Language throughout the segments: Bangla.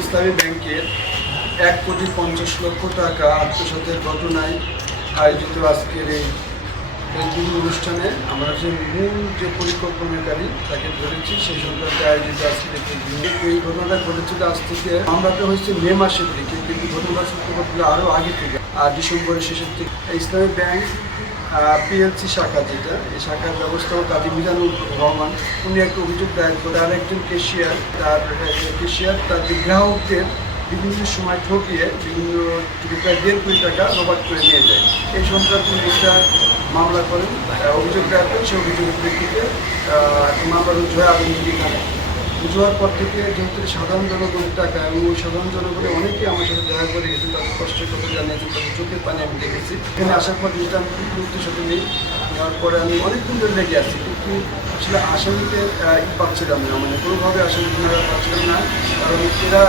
ইসলামী ব্যাংকের এক কোটি পঞ্চাশ লক্ষ টাকা আত্মসাতের ঘটনায় আয়োজিত আজকের এই ব্যাংকিং অনুষ্ঠানে আমরা যে মূল যে পরিকল্পনাকারী তাকে ধরেছি সেই সংক্রান্তে আয়োজিত দিনে। এই ঘটনাটা ঘটেছিল আজ থেকে মামলাটা হয়েছে মে মাসের দিকে, কিন্তু ঘটনার সূত্রপাত আরও আগে থেকে আর ডিসেম্বরের শেষের দিকে ইসলামী ব্যাংক পিএলসি শাখা যেটা, এই শাখার ব্যবস্থাপক কাজী মিজানুর রহমান, উনি একটা অভিযোগ দায়ের করে আর একজন কেশিয়ার তার কেশিয়ার তার গ্রাহকদের বিভিন্ন সময় ঠকিয়ে বিভিন্ন প্রায় দেড় কোটি টাকা রবার্ট করে নিয়ে যায়। এই সংক্রান্ত একটা মামলা করেন অভিযোগ দায়ের সেই অভিযোগের প্রেক্ষিতে মামলা রুজু হয় রুজু হওয়ার পর থেকে যেহেতু সাধারণ জনগণের টাকা এবং ওই সাধারণ জনগণের অনেকেই আমার সাথে দেখা করে গেছে তাদের কষ্টের কথা জানিয়েছেন, তাদের চোখের পানি আমি দেখেছি। এখানে আসার পর যেটা আমি গুরুত্বের সাথে নিই। নেওয়ার পরে আমি অনেকদিন ধরে লেগে আছি, কিন্তু আসলে আসামিকে পাচ্ছিলাম না মানে কোনোভাবে আসামি পাচ্ছিলাম না, কারণ এরা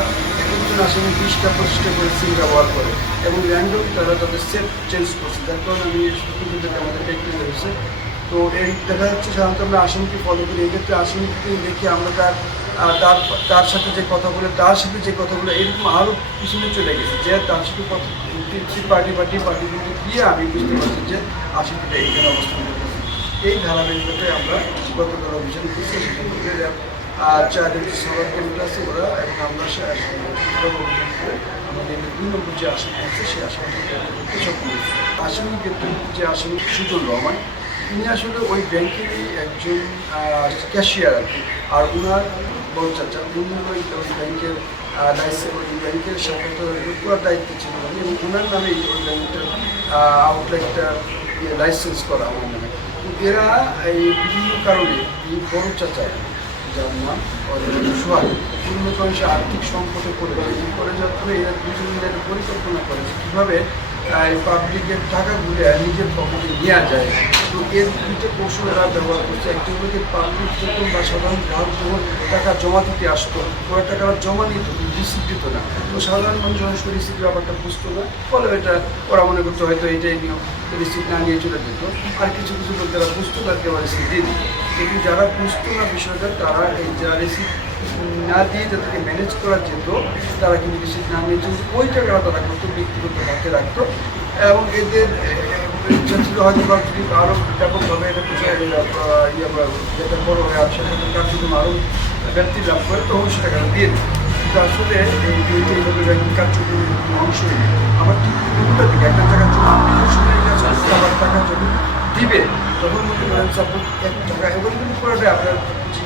একজন আসামি বিশটা পঁচিশটা করে সিম ব্যবহার করে এবং র্যান্ডম তারা তাদের সেট চেঞ্জ করছে। যার কারণে আমি থেকে আমাদের দেখতে হয়েছে। তো এই দেখা যাচ্ছে সাধারণত আমরা আসামিকে ফলো করি। এই ক্ষেত্রে আসামিকে দেখে আমরা তার তার তার সাথে যে কথা বলে, তার সাথে যে কথাগুলো এরকম আরও পিছনে চলে গেছে যে তার সাথে কথা পার্টি পার্টি পার্টি কিন্তু গিয়ে আমি বুঝতে পারছি যে আসামিটা এইখানে অবস্থান করতেছে। এই ধারাবাহিকতায় আমরা গতকাল অভিযান করছি। র্যাব আর চারের যে সবার কেন্দ্র আছে, ওরা এবং আমরা সে আমাদের দুই নম্বর যে আসামি আছে, সেই গ্রেপ্তার করতে সক্ষম গ্রেপ্তার যে আসামি সুজন রহমান, তিনি আসলে ওই ব্যাংকেরই একজন ক্যাশিয়ার আর কি। আর ওনার বড় চাচা, উনি ওই ব্যাংকের লাইসেন্স ওই ব্যাংকের শাখাতে পুরো দায়িত্ব ছিল এবং ওনার নামেই ওই ব্যাংকটার আউটলেটটা লাইসেন্স করা আমার নামে এরা এই বিভিন্ন কারণে এই বড় চাচা যার নাম সোহাগ কারণে সে আর্থিক সংকটে পড়ে যায় এই পড়ে যাওয়ার পরে এরা দুজন পরিকল্পনা করে যে কীভাবে এই পাবলিকের টাকাগুলো নিজের পকেটে নেওয়া যায়। তো এর দুটো কৌশল এরা ব্যবহার করছে। একটি হলো যে পাবলিক যখন বা সাধারণ গ্রাহক যখন টাকা জমা দিতে আসতো, ওরা টাকা জমা নিত রিসিভ দিত না। তো সাধারণ মানুষ অনেক রিসিভ ব্যাপারটা বুঝতো না। ফলে এটা ওরা মনে করতো হয়তো এটাই নিয়ম রিসিভ না নিয়ে চলে যেত। আর কিছু কিছু লোক যারা বুঝতো তাদেরকে আবার রিসিভ দিয়ে দিত। কিন্তু যারা বুঝতো না বিষয়টা, তারা এই যারা রিসিভ না দিয়ে যাদেরকে ম্যানেজ করা যেত তারা কিন্তু রিসিভ না নিয়ে যেত ওই টাকাটা তারা করতো ব্যক্তিগত হাতে রাখতো। এবং এদের ইচ্ছা ছিল হয়তো বা যদি আরও ব্যাপকভাবে এটা বিষয়ে ইয়ে যেটা বড় হয়ে আসে কার্যক্রম আরও ব্যক্তি লাভ করে তখন সে টাকাটা দিয়ে কিন্তু আসলে এইভাবে ব্যাংকিং কার্যক্রমের কোনো অংশ আমার ঠিক উল্টা দিকে, একটা টাকা তখন মনে করেন সাপোজ এক টাকা এবার কিন্তু পুরোটাই আপনার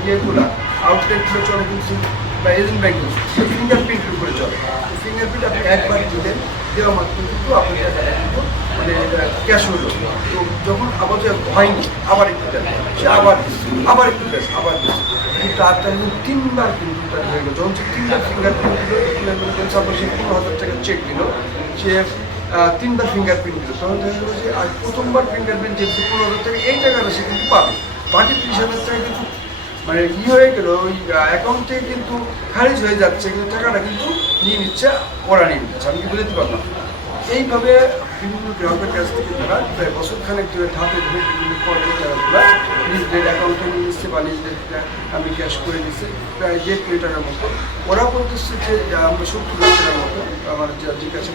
ইয়েগুলো আউটলেটগুলো চলে কিন্তু বা এজেন্ট ব্যাংকিং ফিঙ্গারপ্রিন্ট করে চলে। ফিঙ্গারপ্রিন্ট আপনি একবার দিলেন, দেওয়া মাত্র কিন্তু আপনার টাকাটা কিন্তু মানে ক্যাশ হলো। তো যখন আবার হয়নি, আবার একটু দেন। সে আবার আবার একটু দেন, আবার কিন্তু তার টাইমে তিনবার কিন্তু তার হয়ে গেল। যখন সে তিনবার ফিঙ্গারপ্রিন্ট দিল সাপোজ সে পনেরো হাজার টাকা চেক দিল। সে তিনবার ফিঙ্গারপ্রিন্ট দিল। তখন দেখা গেলো যে, আর প্রথমবার ফিঙ্গারপ্রিন্ট যেহেতু পনেরো হাজার টাকা, এই টাকাটা সে কিন্তু পাবে। বাকি ত্রিশ হাজার টাকা কিন্তু মানে ই হয়ে গেল, ওই অ্যাকাউন্ট থেকে কিন্তু খারিজ হয়ে যাচ্ছে, কিন্তু টাকাটা কিন্তু নিয়ে নিচ্ছে, ওরা নিয়ে নিচ্ছে। আমি কি বুঝতে পারলাম? এইভাবে বিভিন্ন গ্রাহকের কাছ থেকে তারা প্রায় বছর খানেক ধরে ধাপে ধরে বিভিন্ন পর্যায়ে টাকাগুলো নিজেদের নিয়ে নিচ্ছে আমি ক্যাশ করে নিচ্ছে প্রায় দেড় কোটি টাকার মতো। ওরা বলতেছে যে আমরা সত্তর লাখ টাকার মতো আমার যা জিজ্ঞাসা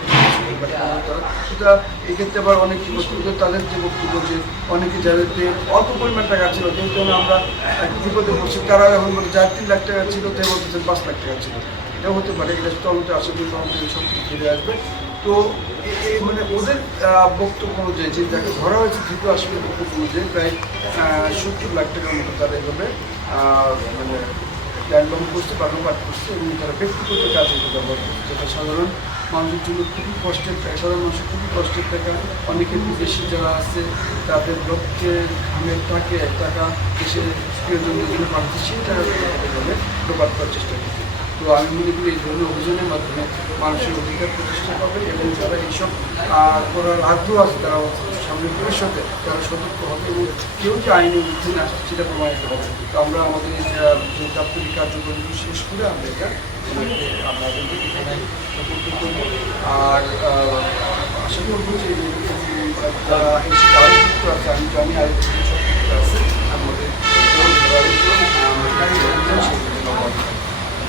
সেটা এক্ষেত্রে আবার অনেক বক্তব্য, তাদের যে বক্তব্য যে অনেকে যাদের অল্প পরিমাণ টাকা ছিল কিন্তু আমরা বিপদে পড়ছি, তারা এখন বলে যার তিন লাখ টাকা ছিল, তাই বলতেছেন পাঁচ লাখ টাকা ছিল। এটাও হতে পারে, এটা তদন্তে আসে করি তদন্তে সব ফিরে আসবে। তো মানে ওদের বক্তব্য অনুযায়ী, যে যাকে ধরা হয়েছে ধৃত আসলে বক্তব্য অনুযায়ী প্রায় সত্তর লাখ টাকার মতো তারা এভাবে মানে করছে বা লোপাট করছে এবং তারা ব্যক্তিগত কাজে ব্যবহার করছে। যেটা সাধারণ মানুষের জন্য খুবই কষ্টের টাকা, সাধারণ মানুষের খুবই কষ্টের টাকা। অনেকে বিদেশি যারা আছে, তাদের লক্ষ্যে ঘামের টাকে টাকা দেশে প্রিয়জনদের জন্য পাঠাচ্ছে, সেই এভাবে লোপাট করার চেষ্টা করছে। তো আমি মনে করি এই ধরনের অভিযানের মাধ্যমে মানুষের অধিকার প্রতিষ্ঠা পাবে এবং যারা এইসব করার আগ্রহ আছে, তারা সামনে ভবিষ্যতে তারা সতর্ক হবে এবং কেউ যে আইনের ঊর্ধ্বে না সেটা প্রমাণিত হবে। তো আমরা আমাদের যে দাপ্তরিক কার্যক্রমগুলো শেষ করে আমরা এটা আর আশা করব যে আছে, আমি জানি আছে, আমাদের